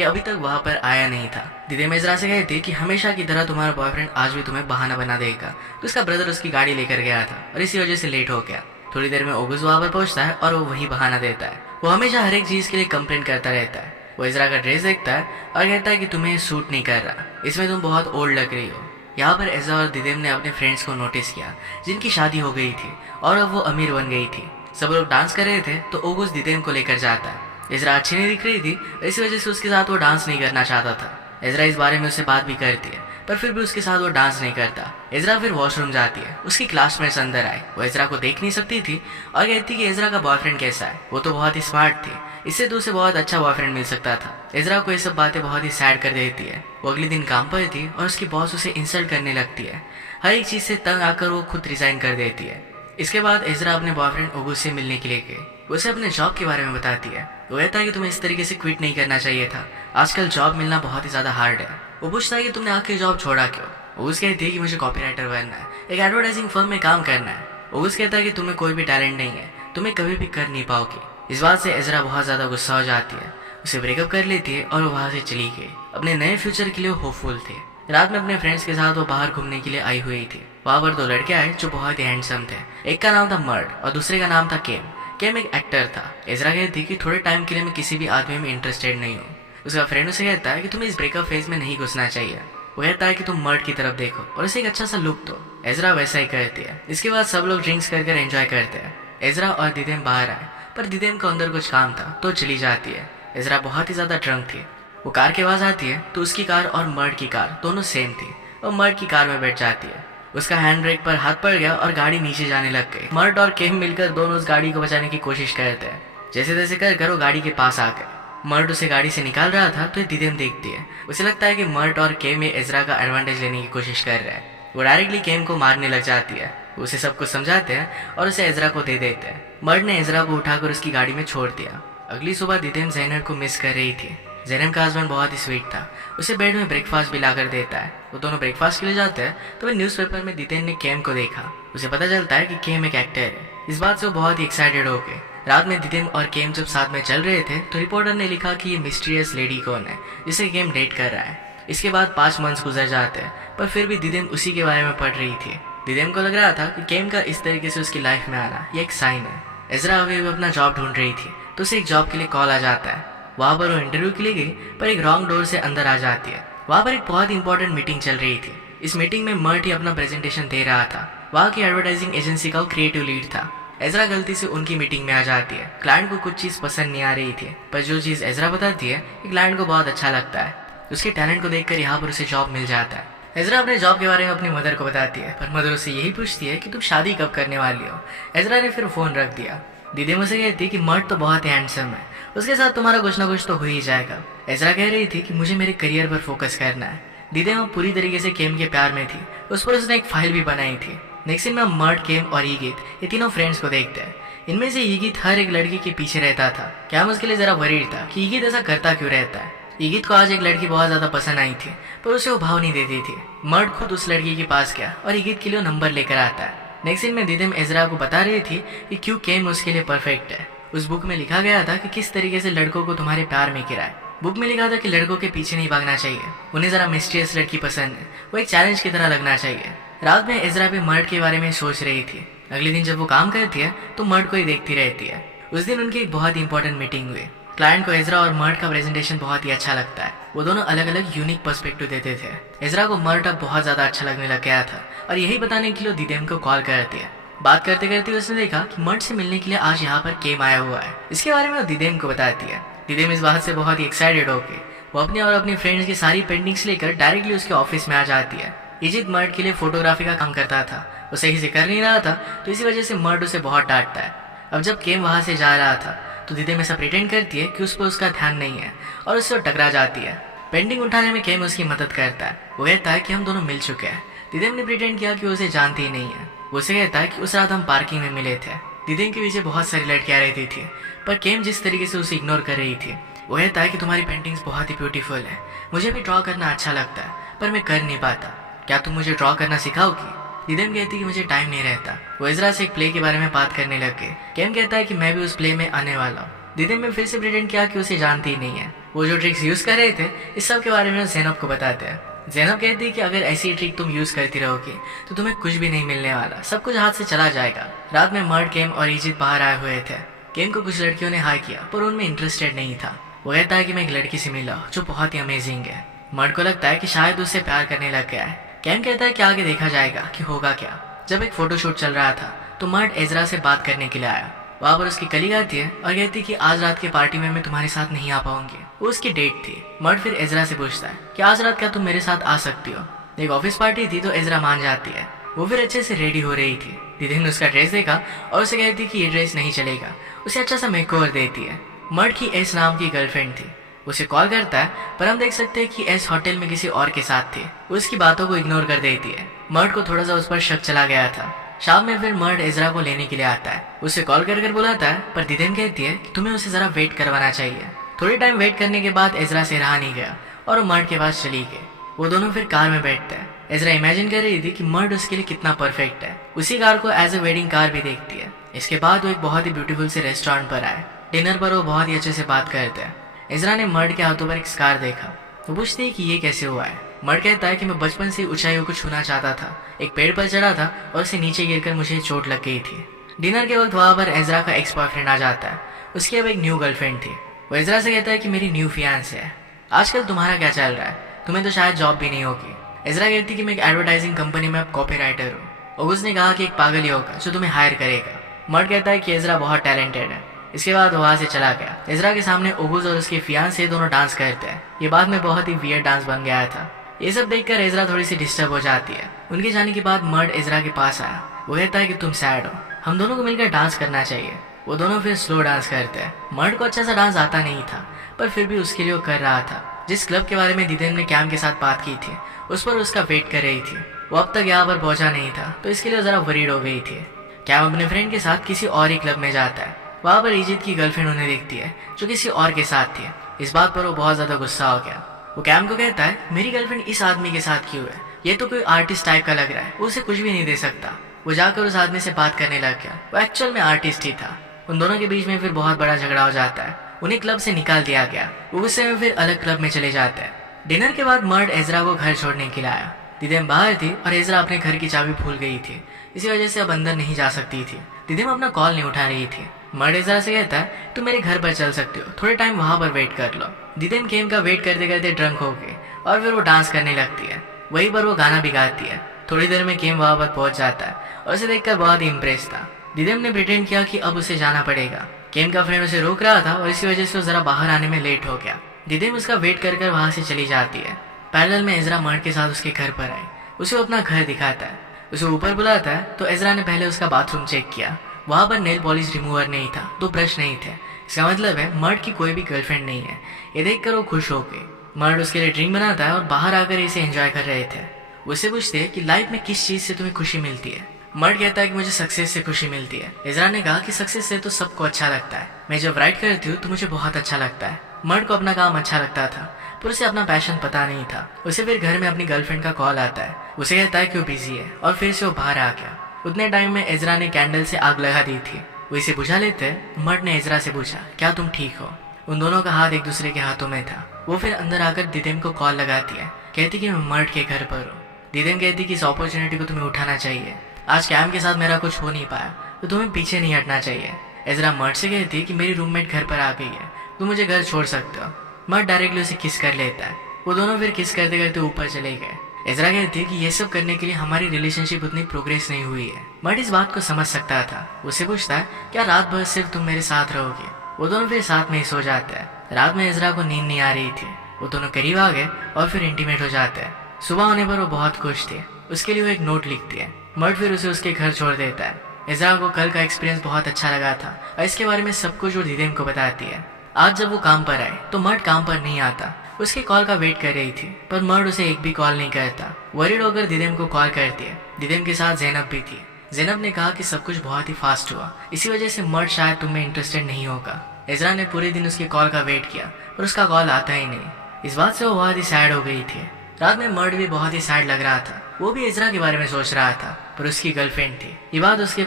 कि अभी तक वहाँ पर आया नहीं था। दिदेम इज़रा से कहती कि हमेशा की तरह तुम्हारा बॉयफ्रेंड आज भी तुम्हें बहाना बना देगा। तो उसका ब्रदर उसकी गाड़ी लेकर गया था और इसी वजह से लेट हो गया। थोड़ी देर में ओगस वहाँ पर पहुंचता है और वो वही बहाना देता है। वो हमेशा हर एक चीज के लिए कंप्लेंट करता रहता है। वो इज़रा का ड्रेस देखता है और कहता है कि तुम्हें सूट नहीं कर रहा, इसमें तुम बहुत ओल्ड लग रही हो। यहाँ पर इज़रा और दिदेम ने अपने फ्रेंड्स को नोटिस किया जिनकी शादी हो गई थी और अब वो अमीर बन गई थी। सब लोग डांस कर रहे थे तो ओगस दिदेम को लेकर जाता है। इज़रा अच्छी नहीं दिख रही थी, इसी वजह से उसके साथ वो डांस नहीं करना चाहता था। इज़रा इस बारे में उससे बात भी करती है पर फिर भी उसके साथ वो डांस नहीं करता। इज़रा फिर वॉशरूम जाती है। उसकी क्लासमेट्स अंदर आए। वो इज़रा को देख नहीं सकती थी और कहती कि इज़रा का बॉयफ्रेंड कैसा है। वो तो बहुत ही स्मार्ट थी, इससे तो उसे बहुत अच्छा बॉयफ्रेंड मिल सकता था। इज़रा को ये सब बातें बहुत ही सैड कर देती है। वो अगले दिन काम पर थी और उसकी बॉस उसे इंसल्ट करने लगती है। हर एक चीज़ से तंग आकर वो खुद रिजाइन कर देती है। इसके बाद इज़रा अपने बॉयफ्रेंड ओगस से मिलने के लिए गई। उसे अपने जॉब के बारे में बताती है। वो कहता है कि तुम्हें इस तरीके से क्विट नहीं करना चाहिए था, आजकल जॉब मिलना बहुत ही ज़्यादा हार्ड है। वो पूछता है कि तुमने आखिर जॉब छोड़ा क्यों। ओगस कहती है कि मुझे कॉपीराइटर बनना है, एक एडवर्टाइजिंग फर्म में काम करना है। ओगस कहता है कि तुम्हें कोई भी टैलेंट नहीं है, तुम्हें कभी भी कर नहीं पाओगी। इस बात से इज़रा बहुत ज़्यादा गुस्सा हो जाती है, उसे ब्रेकअप कर लेती है और वो वहाँ से चली गई। अपने नए फ्यूचर के लिए होपफुल थी। रात में अपने फ्रेंड्स के साथ वो बाहर घूमने के लिए आई हुई थी। वहाँ पर दो लड़के आए जो बहुत ही हैंडसम थे। एक का नाम था मर्ड और दूसरे का नाम था केम। केम एक एक्टर था। इज़रा कहती कि थोड़े टाइम के लिए मैं किसी भी आदमी में इंटरेस्टेड नहीं हूँ। उसका फ्रेंड उसे कहता है कि तुम्हें इस ब्रेकअप फेज में नहीं घुसना चाहिए। वो कहता है कि तुम मर्ड की तरफ देखो और इसे एक अच्छा सा लुक दो। इज़रा वैसा ही करती है। इसके बाद सब लोग ड्रिंक्स कर एंजॉय करते हैं। इज़रा और दिदेम बाहर आए पर दिदेम को अंदर कुछ काम था तो चली जाती है। इज़रा बहुत ही ज़्यादा ड्रंक थी। वो कार के पास आती है तो उसकी कार और मर्ड की कार दोनों सेम थी। वो मर्ड की कार में बैठ जाती है। उसका हैंड ब्रेक पर हाथ पड़ गया और गाड़ी नीचे जाने लग गई। मर्ड और केम मिलकर दोनों उस गाड़ी को बचाने की कोशिश करते हैं। जैसे तैसे कर वो गाड़ी के पास आ गए। मर्ड उसे गाड़ी से निकाल रहा था तो दिदेम देखती है। उसे लगता है कि मर्ड और केम इज़रा का एडवांटेज लेने की कोशिश कर रहे हैं। वो डायरेक्टली केम को मारने लग जाती है। उसे सब कुछ समझाते हैं और उसे इज़रा को दे देते हैं। मर्ड ने इज़रा को उठाकर उसकी गाड़ी में छोड़ दिया। अगली सुबह दिदेम ज़ैनब को मिस कर रही थी। ज़ैनब का हस्बैंड बहुत ही स्वीट था, उसे बेड में ब्रेकफास्ट भी ला कर देता है। वो दोनों ब्रेकफास्ट के लिए जाते हैं तो वह न्यूज़पेपर में दिदेम ने केम को देखा। उसे पता चलता है कि केम एक एक्टर है। इस बात से वो बहुत ही एक्साइटेड हो गए। रात में दिदेम और केम जब साथ में चल रहे थे तो रिपोर्टर ने लिखा कि ये मिस्टीरियस लेडी कौन है जिसे केम डेट कर रहा है। इसके बाद 5 मंथ्स गुजर जाते हैं पर फिर भी दिदेम उसी के बारे में पढ़ रही थी। दिदेम को लग रहा था कि केम का इस तरीके से उसकी लाइफ में आना ये एक साइन है। इज़रा अभी अपना जॉब ढूंढ रही थी तो उसे एक जॉब के लिए कॉल आ जाता है। वहाँ पर वो इंटरव्यू के लिए गई पर एक रॉन्ग डोर से अंदर आ जाती है। वहाँ पर एक बहुत इंपॉर्टेंट मीटिंग चल रही थी। इस मीटिंग में मर्ट ही अपना प्रेजेंटेशन दे रहा था। वहाँ की एडवर्टाइजिंग एजेंसी का वो क्रिएटिव लीड था। इज़रा गलती से उनकी मीटिंग में आ जाती है। क्लाइंट को कुछ चीज़ पसंद नहीं आ रही थी पर जो चीज़ इज़रा बताती है क्लाइंट को बहुत अच्छा लगता है। उसके टैलेंट को देखकर यहाँ पर उसे जॉब मिल जाता है। इज़रा अपने जॉब के बारे में अपनी मदर को बताती है पर मदर उससे यही पूछती है कि तुम शादी कब करने वाली हो। इज़रा ने फिर फ़ोन रख दिया। दीदी मुझसे कहती कि मर्ट तो बहुत ही हैंडसम है, उसके साथ तुम्हारा कुछ ना कुछ तो हो ही जाएगा। इज़रा कह रही थी कि मुझे मेरे करियर पर फोकस करना है। दीदी वो पूरी तरीके से केम के प्यार में थी। उस पर उसने एक फाइल भी बनाई थी। नेक्स्ट सीन में मर्ट, केम और ईगित ये तीनों फ्रेंड्स को देखते हैं। इनमें से ईगित हर एक लड़की के पीछे रहता था। क्या उसके लिए जरा वरीड था कि ईगित ऐसा करता क्यों रहता है। ईगित को आज एक लड़की बहुत ज्यादा पसंद आई थी पर उसे वो भाव नहीं देती थी। मर्ट खुद उस लड़की के पास गया और ईगित के लिए नंबर लेकर आता है। नेक्स्ट सीन में दिदेम इज़रा को बता रही थी कि क्यों केम उसके लिए परफेक्ट है। उस बुक में लिखा गया था कि किस तरीके से लड़कों को तुम्हारे प्यार में गिराए। बुक में लिखा था कि लड़कों के पीछे नहीं भागना चाहिए, उन्हें जरा मिस्टीरियस लड़की पसंद है, वो एक चैलेंज की तरह लगना चाहिए। रात में इज़रा भी मर्ट के बारे में सोच रही थी। अगले दिन जब वो काम करती है तो मर्ट को ही देखती रहती है। उस दिन उनकी एक बहुत इंपॉर्टेंट मीटिंग हुई। क्लाइंट को इज़रा और मर्ट का प्रेजेंटेशन बहुत ही अच्छा लगता है। वो दोनों अलग अलग यूनिक पर्सपेक्टिव देते थे। इज़रा को मर्ट अब बहुत ज़्यादा अच्छा लगने लग गया था और यही बताने के लिए दिदेम को कॉल करती है। बात करते करते उसने देखा कि मर्ट से मिलने के लिए आज यहाँ पर केम आया हुआ है। इसके बारे में वो दिदेम को बताती है। दिदेम इस बात से बहुत ही एक्साइटेड हो गई। वो अपने और अपनी फ्रेंड्स की सारी पेंटिंग्स लेकर डायरेक्टली उसके ऑफिस में आ जाती है। इजित मर्ट के लिए फोटोग्राफी का काम करता था, वो सही से कर नहीं रहा था तो इसी वजह से मर्ट उसे बहुत डांटता है। अब जब केम वहाँ से जा रहा था तो दिदेम ऐसा प्रिटेंड करती है कि उस पर उसका ध्यान नहीं है और उससे वो टकरा जाती है। पेंटिंग उठाने में केम उसकी मदद करता है। वो कहता है कि हम दोनों मिल चुके हैं। दिदेम ने प्रिटेंड किया कि वो उसे जानती ही नहीं है। वो उसे कहता है कि उस रात हम पार्किंग में मिले थे। दिदेम के पीछे बहुत सारी लड़कियां रहती थी पर केम जिस तरीके से उसे इग्नोर कर रही थी। वो कहता है कि तुम्हारी पेंटिंग्स बहुत ही ब्यूटीफुल है, मुझे भी ड्रॉ करना अच्छा लगता है पर मैं कर नहीं पाता, क्या तुम मुझे ड्रॉ करना सिखाओगी। दिदेम कहती कि मुझे टाइम नहीं रहता। वो इज़रा से एक प्ले के बारे में बात करने लग गए। केम कहता है कि मैं भी उस प्ले में आने वाला हूँ। दिदेम ने फिर से प्रिटेंड किया कि उसे जानती ही नहीं है। वो जो ट्रिक्स यूज़ कर रहे थे इस सब के बारे में ज़ैनब को बताते हैं। ज़ैनब कहती है कि अगर ऐसी ट्रिक तुम यूज़ करती रहोगी तो तुम्हें कुछ भी नहीं मिलने वाला, सब कुछ हाथ से चला जाएगा। रात में मर्ड, केम और इजित बाहर आए हुए थे। केम को कुछ लड़कियों ने हाई किया पर उनमें इंटरेस्टेड नहीं था। वो कहता है कि मैं एक लड़की से मिला जो बहुत ही अमेजिंग है। मर्ड को लगता है कि शायद उससे प्यार करने लग गया है। केम कहता है कि आगे देखा जाएगा कि होगा क्या। जब एक फोटोशूट चल रहा था तो मर्ड एजरा से बात करने के लिए आया। वहाँ पर उसकी कलीग आती है और कहती है कि आज रात की पार्टी में मैं तुम्हारे साथ नहीं आ पाऊंगी। वो उसकी डेट थी। मर्ड फिर एजरा से पूछता है कि आज रात क्या तुम मेरे साथ आ सकती हो। एक ऑफिस पार्टी थी तो एजरा मान जाती है। वो फिर अच्छे से रेडी हो रही थी। दीदी ने उसका ड्रेस देखा और उसे कहती कि ये ड्रेस नहीं चलेगा। उसे अच्छा सा मेकओवर देती है। मर्ड की एस नाम की गर्लफ्रेंड थी। उसे कॉल करता है पर हम देख सकते हैं कि एस होटल में किसी और के साथ थी। उसकी बातों को इग्नोर कर देती है। मर्ड को थोड़ा सा उस पर शक चला गया था। शाम में फिर मर्ड एजरा को लेने के लिए आता है। उसे कॉल कर बुलाता है पर दिदेन कहती है कि तुम्हें उसे जरा वेट करवाना चाहिए। थोड़ी टाइम वेट करने के बाद एजरा से रहा नहीं गया और वो मर्ड के पास चली गई। वो दोनों फिर कार में बैठते हैं। एजरा इमेजिन कर रही थी कि मर्ड उसके लिए कितना परफेक्ट है। उसी कार को एज ए वेडिंग कार भी देखती है। इसके बाद वो एक बहुत ही ब्यूटीफुल से रेस्टोरेंट पर आए। डिनर पर वो बहुत ही अच्छे से बात करते हैं। एजरा ने मर्ड के हाथों पर एक स्कार देखा। वो पूछती है कि ये कैसे हुआ है। मर्ड कहता है कि मैं बचपन से ऊंचाइयों को छूना चाहता था। एक पेड़ पर चढ़ा था और उसे नीचे गिरकर मुझे चोट लग गई थी। डिनर के वक्त वहाँ पर एजरा का एक्स बॉयफ्रेंड आ जाता है। उसकी अब एक न्यू गर्लफ्रेंड थी। वो एजरा से कहता है कि मेरी न्यू फियांस है। आजकल तुम्हारा क्या चल रहा है, तुम्हें तो शायद जॉब भी नहीं होगी। एजरा कहती कि मैं एक एडवर्टाइजिंग कंपनी में अब कॉपी राइटर हूँ और उसने कहा कि एक पागल ही होगा जो तुम्हें हायर करेगा। मर्ड कहता है कि एजरा बहुत टैलेंटेड है। इसके बाद वहाँ से चला गया। एजरा के सामने ओगुस और उसके फियांसे दोनों डांस करते हैं। ये बाद में बहुत ही वियर्ड डांस बन गया था। ये सब देखकर एजरा थोड़ी सी डिस्टर्ब हो जाती है। उनके जाने के बाद मर्ड एजरा के पास आया। वो कहता है कि तुम सैड हो, हम दोनों को मिलकर डांस करना चाहिए। वो दोनों फिर स्लो डांस करते हैं। मर्ड को अच्छा सा डांस आता नहीं था पर फिर भी उसके लिए वो कर रहा था। जिस क्लब के बारे में दिदेन ने कैम के साथ बात की थी उस पर उसका वेट कर रही थी। वो अब तक यहाँ पर पहुंचा नहीं था तो इसके लिए जरा वरीड हो गई थी। कैम अपने फ्रेंड के साथ किसी और ही क्लब में जाता है। वहाँ पर इजित की गर्लफ्रेंड उन्हें देखती है जो किसी और के साथ थी। इस बात पर वो बहुत ज्यादा गुस्सा हो गया। वो कैम को कहता है मेरी गर्लफ्रेंड इस आदमी के साथ क्यों है, ये तो कोई आर्टिस्ट टाइप का लग रहा है, वो उसे कुछ भी नहीं दे सकता। वो जाकर उस आदमी से बात करने लग गया। वो एक्चुअल में आर्टिस्ट ही था। उन दोनों के बीच में फिर बहुत बड़ा झगड़ा हो जाता है। उन्हें क्लब से निकाल दिया गया। वो गुस्से में फिर अलग क्लब में चले जाते हैं। डिनर के बाद मर्ड एजरा को घर छोड़ने के लिए आया। दिदेम बाहर थी और एजरा अपने घर की चाबी भूल गई थी। इसी वजह से अब अंदर नहीं जा सकती थी। दिदेम अपना कॉल नहीं उठा रही थी। मर्ड एजरा से कहता है तुम मेरे घर पर चल सकते हो, थोड़े टाइम वहां पर वेट कर लो। दिदेम केम का वेट करते करते ड्रंक हो गई और फिर वो डांस करने लगती है। वहीं पर वो गाना भी गाती है। थोड़ी देर में केम वहां पर पहुंच जाता है और उसे देखकर बहुत ही इम्प्रेस था। दिदेम ने प्रिटेंड किया कि अब उसे जाना पड़ेगा। केम का फ्रेंड उसे रोक रहा था और इसी वजह से वो जरा बाहर आने में लेट हो गया। दिदेम उसका वेट कर वहां से चली जाती है। पैरेलल में एजरा मर्ड के साथ उसके घर पर आई। उसे अपना घर दिखाता है। उसे ऊपर बुलाता है तो एजरा ने पहले उसका बाथरूम चेक किया। वहां पर नेल पॉलिश रिमूवर नहीं था, 2 ब्रश नहीं थे। इसका मतलब है मर्ड की कोई भी गर्लफ्रेंड नहीं है। ये देखकर वो खुश हो गई। मर्ड उसके लिए ड्रिंक बनाता है और बाहर आकर इसे एंजॉय कर रहे थे। उससे पूछते हैं कि लाइफ में किस चीज से तुम्हें खुशी मिलती है। मर्ड कहता है कि मुझे सक्सेस से खुशी मिलती है। एजरा ने कहा कि सक्सेस से तो सबको अच्छा लगता है, मैं जब राइट करती हूँ तो मुझे बहुत अच्छा लगता है। मर्ड को अपना काम अच्छा लगता था पर उसे अपना पैशन पता नहीं था। उसे फिर घर में अपनी गर्लफ्रेंड का कॉल आता है। उसे कहता है कि वो बिजी है और फिर से वो बाहर आ गया। उतने टाइम में एजरा ने कैंडल से आग लगा दी थी। वो इसे बुझा लेते मर्ड ने एजरा से पूछा क्या तुम ठीक हो। उन दोनों का हाथ एक दूसरे के हाथों में था। वो फिर अंदर आकर दिदेम को कॉल लगाती है। कहती कि मैं मर्ड के घर पर हूँ। दिदेम कहती कि इस अपॉर्चुनिटी को तुम्हें उठाना चाहिए। आज कैम के साथ मेरा कुछ हो नहीं पाया तो तुम्हें पीछे नहीं हटना चाहिए। एजरा मर्ड से कहती कि मेरी रूममेट घर पर आ गई है, तुम मुझे घर छोड़ सकते हो। मर्ड डायरेक्टली उसे किस कर लेता है। वो दोनों फिर किस करते करते ऊपर चले गए। एजरा कहती है कि ये सब करने के लिए हमारी रिलेशनशिप उतनी प्रोग्रेस नहीं हुई है। मर्ड इस बात को समझ सकता था। उसे पूछता है क्या रात भर सिर्फ तुम मेरे साथ रहोगे। वो दोनों फिर साथ में ही सो जाते हैं। रात में एजरा को नींद नहीं आ रही थी। वो दोनों करीब आ गए और फिर इंटीमेट हो जाते हैं। सुबह होने पर वो बहुत खुश थे। उसके लिए वो एक नोट लिखती है। मर्ड फिर उसे उसके घर छोड़ देता है। एजरा को कल का एक्सपीरियंस बहुत अच्छा लगा था और इसके बारे में सब कुछ वो दिदेम को बताती है। आज जब वो काम पर आए तो मर्ड काम पर नहीं आता। उसके कॉल का वेट कर रही थी पर मर्ड उसे एक भी कॉल नहीं करता। वरीड होकर दिदेम को कॉल करती है। दिदेम के साथ ज़ैनब भी थी। ज़ैनब ने कहा कि सब कुछ बहुत ही फास्ट हुआ, इसी वजह से मर्ड शायद तुम्हें इंटरेस्टेड नहीं होगा। एजरा ने पूरे दिन उसके कॉल का वेट किया पर उसका कॉल आता ही नहीं। इस बात से वो बहुत ही सैड हो गई थी। रात में मर्ड भी बहुत ही सैड लग रहा था। वो भी एजरा के बारे में सोच रहा था पर उसकी गर्लफ्रेंड थी। ये बात उसके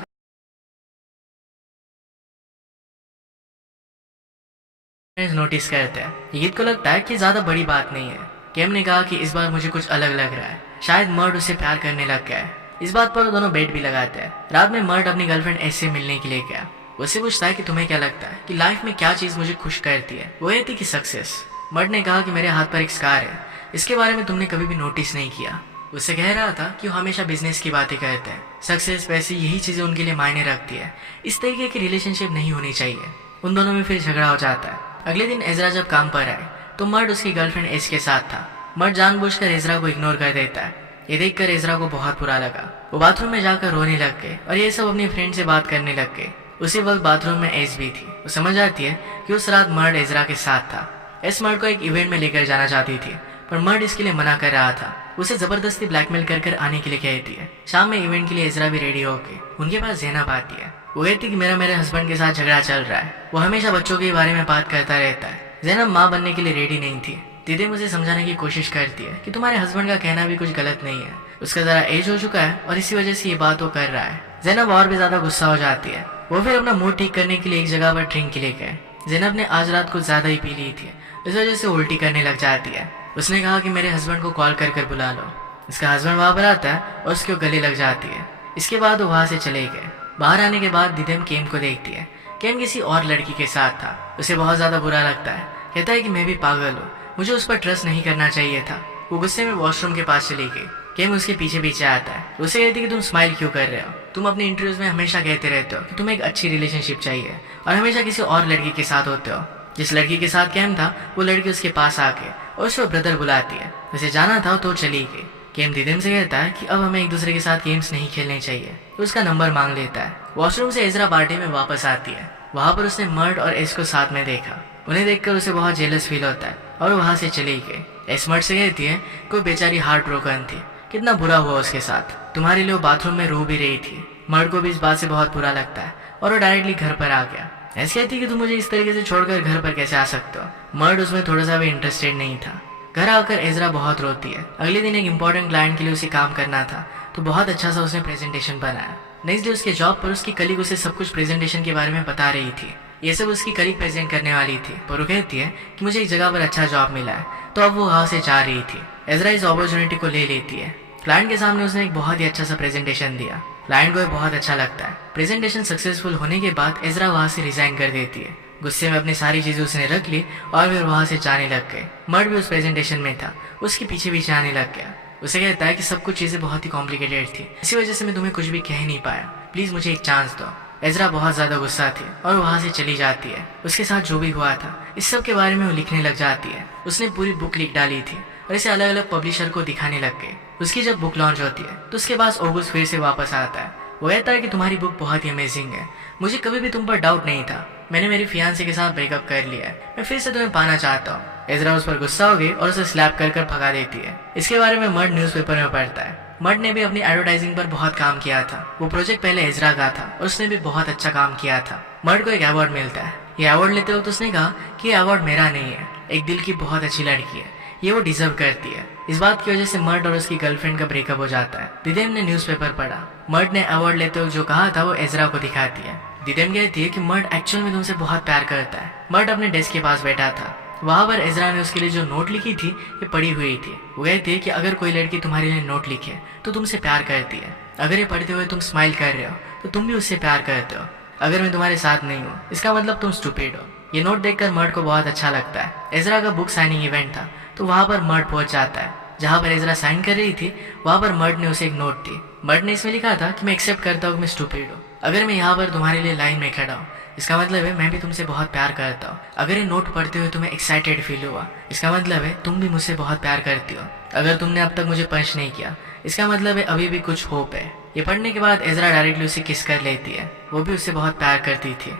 नोटिस करते हैं। ईद को लगता है कि ज्यादा बड़ी बात नहीं है। केम ने कहा कि इस बार मुझे कुछ अलग लग रहा है, शायद मर्ड उसे प्यार करने लग गया है। इस बात पर दोनों बेट भी लगाते हैं। रात में मर्ड अपनी गर्लफ्रेंड एस से मिलने के लिए गया। उससे पूछता है कि तुम्हें क्या लगता है कि लाइफ में क्या चीज मुझे खुश करती है। वो ये थी कि सक्सेस। मर्ड ने कहा कि मेरे हाथ पर एक स्कार है, इसके बारे में तुमने कभी भी नोटिस नहीं किया। उससे कह रहा था कि वो हमेशा बिजनेस की बातें करते हैं, सक्सेस, पैसे, यही चीजें उनके लिए मायने रखती है। इस तरीके की रिलेशनशिप नहीं होनी चाहिए। उन दोनों में फिर झगड़ा हो जाता है। अगले दिन एजरा जब काम पर आए तो मर्ड उसकी गर्लफ्रेंड एस के साथ था। मर्ड जानबूझकर एजरा को इग्नोर कर देता है। ये देखकर एजरा को बहुत बुरा लगा। वो बाथरूम में जाकर रोने लग गए और ये सब अपनी फ्रेंड से बात करने लग गए। उसी वक्त बाथरूम में एस भी थी। वो समझ आती है कि उस रात मर्ड एजरा के साथ था। एस मर्ड को एक इवेंट में लेकर जाना चाहती थी, पर मर्ड इसके लिए मना कर रहा था। उसे जबरदस्ती ब्लैकमेल कर आने के लिए कहती है। शाम में इवेंट के लिए एजरा भी रेडी होके उनके पास ज़ैनब आती है। वो कहती कि मेरे हस्बैंड के साथ झगड़ा चल रहा है, वो हमेशा बच्चों के बारे में बात करता रहता है। ज़ैनब माँ बनने के लिए रेडी नहीं थी। दीदी मुझे समझाने की कोशिश करती है कि तुम्हारे हस्बैंड का कहना भी कुछ गलत नहीं है, उसका जरा एज हो चुका है और इसी वजह से ये बात वो कर रहा है। ज़ैनब और भी ज्यादा गुस्सा हो जाती है। वो फिर अपना मूड ठीक करने के लिए एक जगह पर ड्रिंक के लिए गए। ज़ैनब ने आज रात कुछ ज्यादा ही पी ली थी, इस वजह से उल्टी करने लग जाती है। उसने कहा कि मेरे हस्बैंड को कॉल कर बुला लो। इसका हस्बैंड वहां पर आता है और उसके गले लग जाती है। इसके बाद वो वहां से चले गए। बाहर आने के बाद दिदेम केम को देखती है। केम किसी और लड़की के साथ था। उसे बहुत ज्यादा बुरा लगता है। कहता है कि मैं भी पागल हूँ, मुझे उस पर ट्रस्ट नहीं करना चाहिए था। वो गुस्से में वॉशरूम के पास चली गई। केम उसके पीछे पीछे आता है। उसे कहती कि तुम स्माइल क्यों कर रहे हो, तुम अपने इंटरव्यूज में हमेशा कहते रहते हो कि तुम्हें एक अच्छी रिलेशनशिप चाहिए और हमेशा किसी और लड़की के साथ होते हो। जिस लड़की के साथ केम था वो लड़की उसके पास आके और उसको ब्रदर बुलाती है। उसे जाना था तो चली गई। केम दिदेम से कहता है कि अब हमें एक दूसरे के साथ गेम्स नहीं खेलने चाहिए, तो उसका नंबर मांग लेता है। वॉशरूम से एजरा पार्टी में वापस आती है। वहां पर उसने मर्ड और एस को साथ में देखा। उन्हें देखकर उसे बहुत जेलस फील होता है और वहां से चली गई। एस मर्ड से कहती है कोई बेचारी हार्ट ब्रोकन थी, कितना बुरा हुआ उसके साथ, तुम्हारे लिए वो बाथरूम में रो भी रही थी। मर्ड को भी इस बात से बहुत बुरा लगता है और वो डायरेक्टली घर पर आ गया। ऐसी कहती कि तुम मुझे इस तरीके से छोड़कर घर पर कैसे आ सकते हो। मर्ड उसमें थोड़ा सा भी इंटरेस्टेड नहीं था। घर आकर एजरा बहुत रोती है। अगले दिन एक इम्पोर्टेंट क्लाइंट के लिए उसे काम करना था, तो बहुत अच्छा सा उसने प्रेजेंटेशन बनाया। नेक्स्ट डे उसके जॉब पर उसकी कलीग उसे सब कुछ प्रेजेंटेशन के बारे में बता रही थी। ये सब उसकी कलीग प्रेजेंट करने वाली थी, पर वो कहती है कि मुझे एक जगह पर अच्छा जॉब मिला है, तो अब वो वहां से जा रही थी। एजरा इस अपॉर्चुनिटी को ले लेती है। क्लाइंट के सामने उसने एक बहुत ही अच्छा सा प्रेजेंटेशन दिया। क्लाइंट को ये बहुत अच्छा लगता है। प्रेजेंटेशन सक्सेसफुल होने के बाद एजरा वहां से रिजाइन कर देती है। गुस्से में अपनी सारी चीजें उसने रख ली और फिर वहां से जाने लग गए। मर्ड भी उस प्रेजेंटेशन में था, उसके पीछे पीछे आने लग गया। उसे कहता है कि सब कुछ चीजें बहुत ही कॉम्प्लिकेटेड थी, इसी वजह से मैं तुम्हें कुछ भी कह नहीं पाया, प्लीज मुझे एक चांस दो। एजरा बहुत ज्यादा गुस्सा थी और वहां से चली जाती है। उसके साथ जो भी हुआ था इस सब के बारे में वो लिखने लग जाती है। उसने पूरी बुक लिख डाली थी और इसे अलग अलग पब्लिशर को दिखाने लग गए। उसकी जब बुक लॉन्च होती है तो उसके पास ऑगस्ट फिर से वापस आता है। वो कहता है कि तुम्हारी बुक बहुत ही अमेजिंग है, मुझे कभी भी तुम पर डाउट नहीं था, मैंने मेरी फियांसे के साथ ब्रेकअप कर लिया है, मैं फिर से तुम्हें पाना चाहता हूँ। एजरा उस पर गुस्सा हो गई और उसे स्लैप कर भगा देती है। इसके बारे में मर्ड न्यूज़पेपर में पढ़ता है। मर्ड ने भी अपनी एडवर्टाइजिंग पर बहुत काम किया था। वो प्रोजेक्ट पहले एजरा का था और उसने भी बहुत अच्छा काम किया था। मर्ड को एक अवार्ड मिलता है। ये अवार्ड लेते वक्त उसने कहा कि ये अवार्ड मेरा नहीं है, एक दिल की बहुत अच्छी लड़की है, ये वो डिजर्व करती है। इस बात की वजह से मर्ड और उसकी गर्लफ्रेंड का ब्रेकअप हो जाता है। दिदेम ने न्यूज़पेपर पढ़ा। मर्ड ने अवार्ड लेते वक्त जो कहा था वो एजरा को दिखाती है। दिदेम कहती है कि मर्ड एक्चुअल में तुमसे बहुत प्यार करता है। मर्ड अपने डेस्क के पास बैठा था। वहां पर एजरा ने उसके लिए जो नोट लिखी थी ये पड़ी हुई थी। वो कहती है कि अगर कोई लड़की तुम्हारे लिए नोट लिखे तो तुमसे प्यार करती है, अगर ये पढ़ते हुए तुम स्माइल कर रहे हो तो तुम भी उससे प्यार करते हो, अगर मैं तुम्हारे साथ नहीं हूँ इसका मतलब तुम स्टूपिड हो। ये नोट देखकर मर्ड को बहुत अच्छा लगता है। एजरा का बुक साइनिंग इवेंट था तो वहां पर मर्ड पहुंच जाता है। जहां पर एजरा साइन कर रही थी वहां पर मर्ड ने उसे एक नोट दी। मर्ड ने इसमें लिखा था कि मैं एक्सेप्ट करता हूँ कि मैं स्टूपिड हूँ, अगर मैं यहाँ पर तुम्हारे लिए लाइन में खड़ा हूँ इसका मतलब है मैं भी तुमसे बहुत प्यार करता हूँ, अगर ये नोट पढ़ते हुए तुम्हें एक्साइटेड फील हुआ इसका मतलब है तुम भी मुझसे बहुत प्यार करती हो, अगर तुमने अब तक मुझे पंच नहीं किया इसका मतलब है अभी भी कुछ होप है। ये पढ़ने के बाद एजरा डायरेक्टली उसे किस कर लेती है। वो भी उससे बहुत प्यार करती थी।